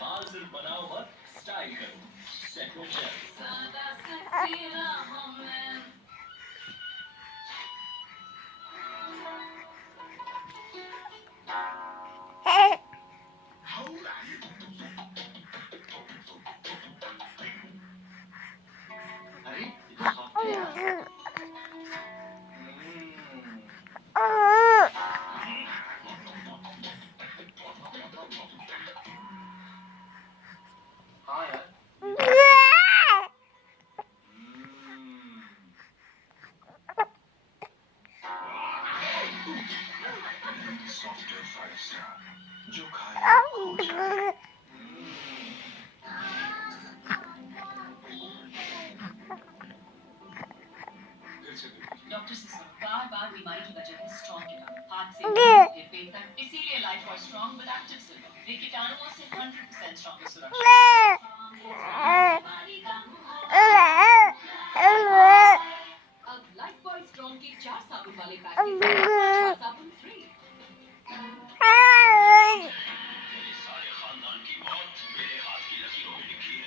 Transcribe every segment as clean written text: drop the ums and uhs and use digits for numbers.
बाल सिर्फ बनाओ मत, स्टाइल करो। Set gel. अरे ये तो सॉफ्ट है यार। हाँ यार। सॉफ्टवेयर 5 स्टार जो खाए खो जाए। डॉक्टर से सुनो, बार-बार बीमारी की वजह है स्ट्रॉन्ग कीटाणु, हाथ से फिर पेट तक, इसीलिए life for strong with active silver. ये कीटाणुओं से 100% स्ट्रॉन्ग सुरक्षा। अब लाइफ बॉय स्ट्रॉन्ग के 4 साबुन वाले पैकेट में 4 साबुन फ्री। मेरे सारे खानदान की मौत मेरे हाथ की लकीरों में लिखी है।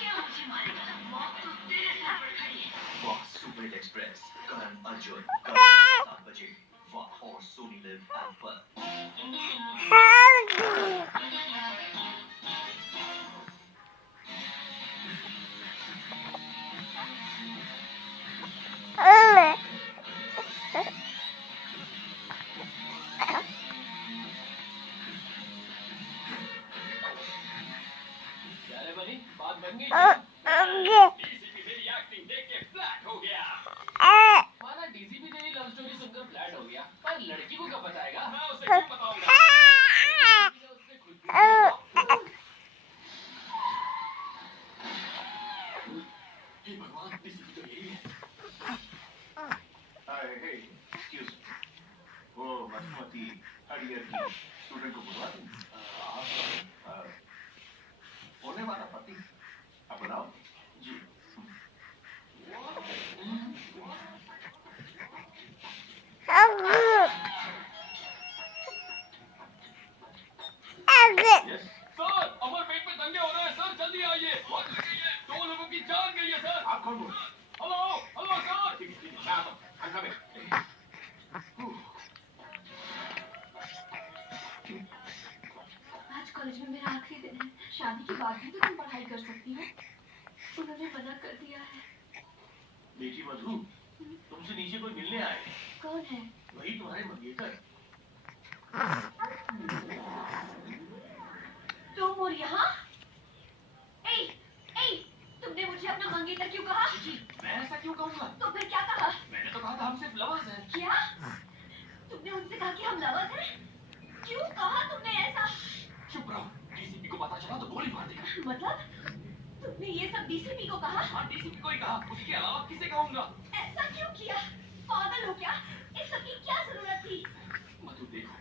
क्या मुझे मारेगा? मौत तो तेरे सर पर खड़ी है। वाह सुपर एक्सप्रेस करण अर्जुन कल 7 बजे वाह और सोनी लिव ऐप पर। अरे बनी बात बन गई डीसीपी तेरी एक्टिंग देख के फ्लैट हो गया। माना डीसीपी तेरी लव स्टोरी सुनकर फ्लैट हो गया, पर लड़की को कब बताएगा? मैं उसे क्यों बताऊंगा? उससे खुद भी हे भगवान, डीसीपी तो यही है। हे एक्सक्यूज वो मधुमती थर्ड ईयर की स्टूडेंट को बुलवा दूं? आप होने वाला पति आप बनाओ जी। यस सर अमर पेट में दंगे हो रहे हैं सर, जल्दी आइए। बहुत लगी है, 2 लोगों की जान गई है सर। आप कौन बोल? Hello hello sir. ठीक है मैं आता हूँ। I'm coming. आज कॉलेज में मेरा आखिरी दिन है। शादी के बाद भी तो तुम पढ़ाई कर सकती हो। उन्होंने मना कर दिया है। बेटी मधु तुमसे नीचे कोई मिलने आए। कौन है? वही तुम्हारे मंगेतर। तुम और यहाँ? ए, तुमने मुझे अपना मंगेतर क्यों कहा? जी मैं ऐसा क्यों कहूँगा? तो फिर क्या कहा? मैंने तो कहा था हम सिर्फ लवर्स हैं। क्या? तुमने उनसे कहा कि हम लवर्स हैं? क्यों कहा तुमने ऐसा? चुप रहो, डीसीपी को पता चला तो गोली मार देगा। मतलब तुमने ये सब डीसीपी को कहा? हाँ डीसीपी को ही कहा, उसके अलावा किसे कहूँगा? ऐसा क्यों किया? पागल हो क्या? इस सब की क्या जरूरत थी? मधु देखो,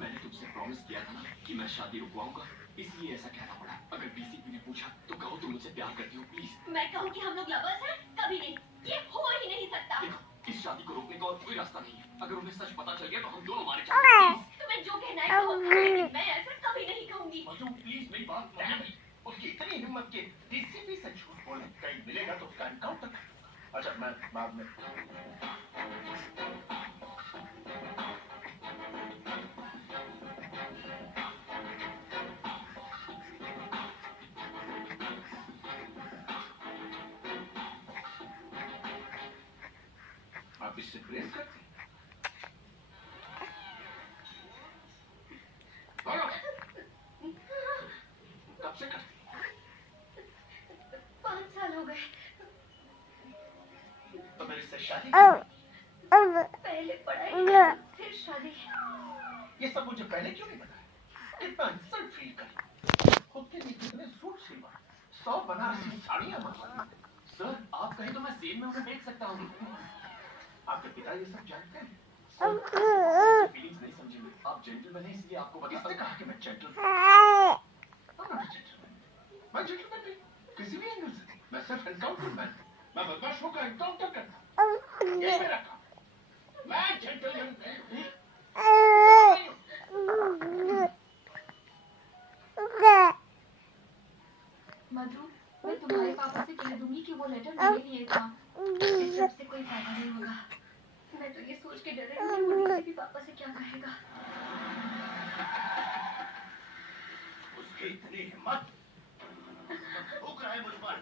मैंने तुमसे प्रॉमिस किया था ना कि मैं शादी रुकवाऊंगा, इसलिए ऐसा कहना पड़ा। अगर डीसीपी ने पूछा तो कहो तुम मुझसे प्यार करती हो प्लीज। मैं कहूँ कि हम लोग लवर्स हैं? कभी नहीं, ये हो ही नहीं सकता। देखो, इस शादी को रोकने का और कोई रास्ता नहीं है। अगर उन्हें सच पता चल गया तो हम दोनों मारे जाएंगे। तुम्हें जो कहना है कहो, लेकिन मैं ऐसा कभी नहीं कहूंगी। मधु प्लीज मेरी बात मानो। उसकी इतनी हिम्मत के डीसीपी से झूठ बोले कहीं मिलेगा तो उसका एनकाउंटर कर। अच्छा मैं बाद में। आप इससे प्रेम करते हैं? कब से करते हैं? 5 साल हो गए। तो मेरे से शादी पहले पढ़ाई फिर शादी। ये सब मुझे पहले क्यों नहीं बताया? कितना इंसल्ट फील कर। खुद के लिए कितने सूट सिलवा, 100 बनारसी साड़ियां मंगवा। सर आप कहें तो मैं सेल में उन्हें बेच सकता हूँ। आपके पिता ये सब जानते हैं? फीलिंग्स नहीं समझेंगे। आप जेंटलमैन हैं इसलिए आपको बता किसने सकता कहा कि मैं जेंटलमैन? मैं जेंटलमैन नहीं, किसी भी एंगल से। मैं सिर्फ एनकाउंटर मैन। मैं बदमाशों का एनकाउंटर करता। ये मेरा काम। मैं जेंटलमैन नहीं हूँ। मधु, मैं तुम्हारे पापा से कह दूंगी कि वो लेटर मेरे लिए था। इस सब से कोई फायदा नहीं होगा। मैं तो ये सोच के डर रही हूँ कि मुझे भी पापा से क्या कहेगा। उसकी इतनी हिम्मत, भूख रहा है मुझ पर।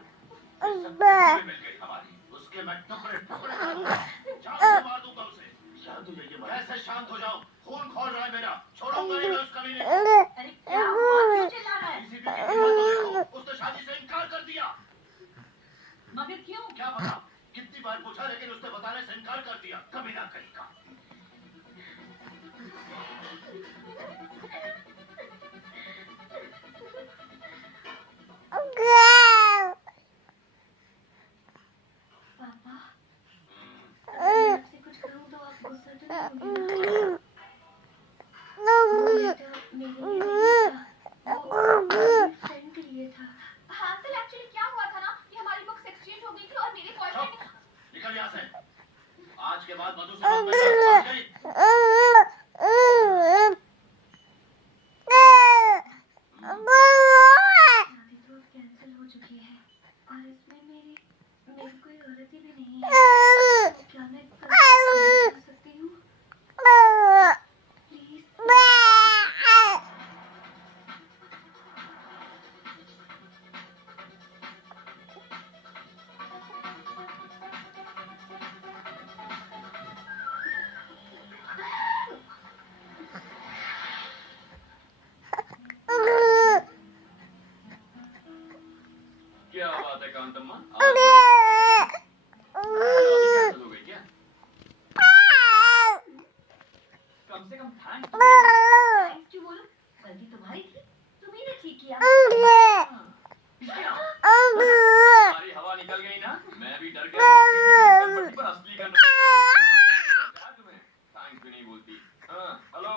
मिल गई हमारी, उसके मैं टुकड़े टुकड़े कर दूंगा, जान से मार दूंगा उसे। शांत हो जाइए, कैसे शांत हो जाऊं? खून खोल रहा है मेरा, छोड़ूंगा नहीं मैं उस कमीने को। अरे क्या हुआ? क्यों चिल्ला रहा है? डीसीपी की हिम्मत तो देखो, उसने शादी से इनकार कर दिया। मगर क्यों? क्या पता, कितनी बार पूछा लेकिन उसने बताने से इनकार कर दिया। कमीना कहीं का। पापा, अगर मैं आपसे कुछ कहूँ तो आप गुस्सा तो नहीं होंगे ना? वो लेटर मेरे लिए नहीं था, वो मेरी फ्रेंड के लिए था। हाँ सर, एक्चुअली क्या हुआ था ना कि हमारी बुक्स एक्सचेंज हो गई थी और मेरे बॉयफ्रेंड ने... निकल यहाँ से। आज के बाद मधु से मत मिलना, समझ गई? शादी तो अब कैंसिल हो चुकी है और इसमें मेरी कोई गलती भी नहीं है। तो क्या मैं कर सकती हूँ? प्लीज। क्या बात है कांतम्मा, आज शादी कैंसिल हो गई क्या? कम से कम थैंक्स टू बोलो, गलती तुम्हारी थी, तुम्ही ने ठीक किया। सारी हवा निकल गई ना? मैं भी डर गया पर असली गन तुम्हें थैंक्स भी नहीं बोलती। हाँ हेलो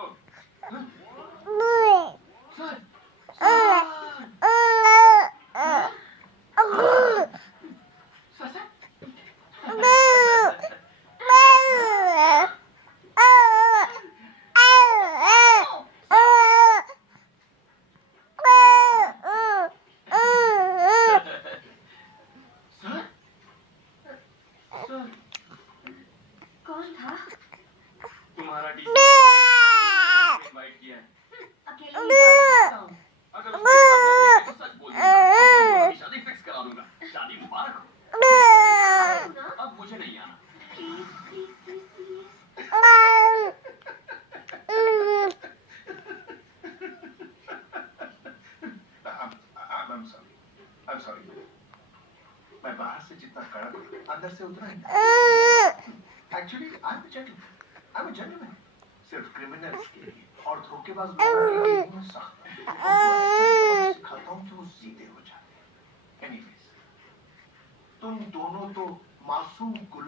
सर, कौन था? तुम्हारा टीचर इनवाइट किया है। अकेले नहीं जा सकता हूँ। अगर उसने एक बार गलती की तो सच बोल दूंगा, तो शादी फिक्स करा दूंगा। शादी मुबारक हो। अब मुझे नहीं आना। Please please please please. I'm sorry. मैं बाहर से जितना कड़क, अंदर से उतना ही। Actually, I'm a gentleman. सिर्फ क्रिमिनल्स के लिए और धोखेबाज लोगों के लिए मैं सख्त हूँ। सिखाता हूँ कि वो सीधे हो जाते हैं। Anyways, तुम दोनों तो मासूम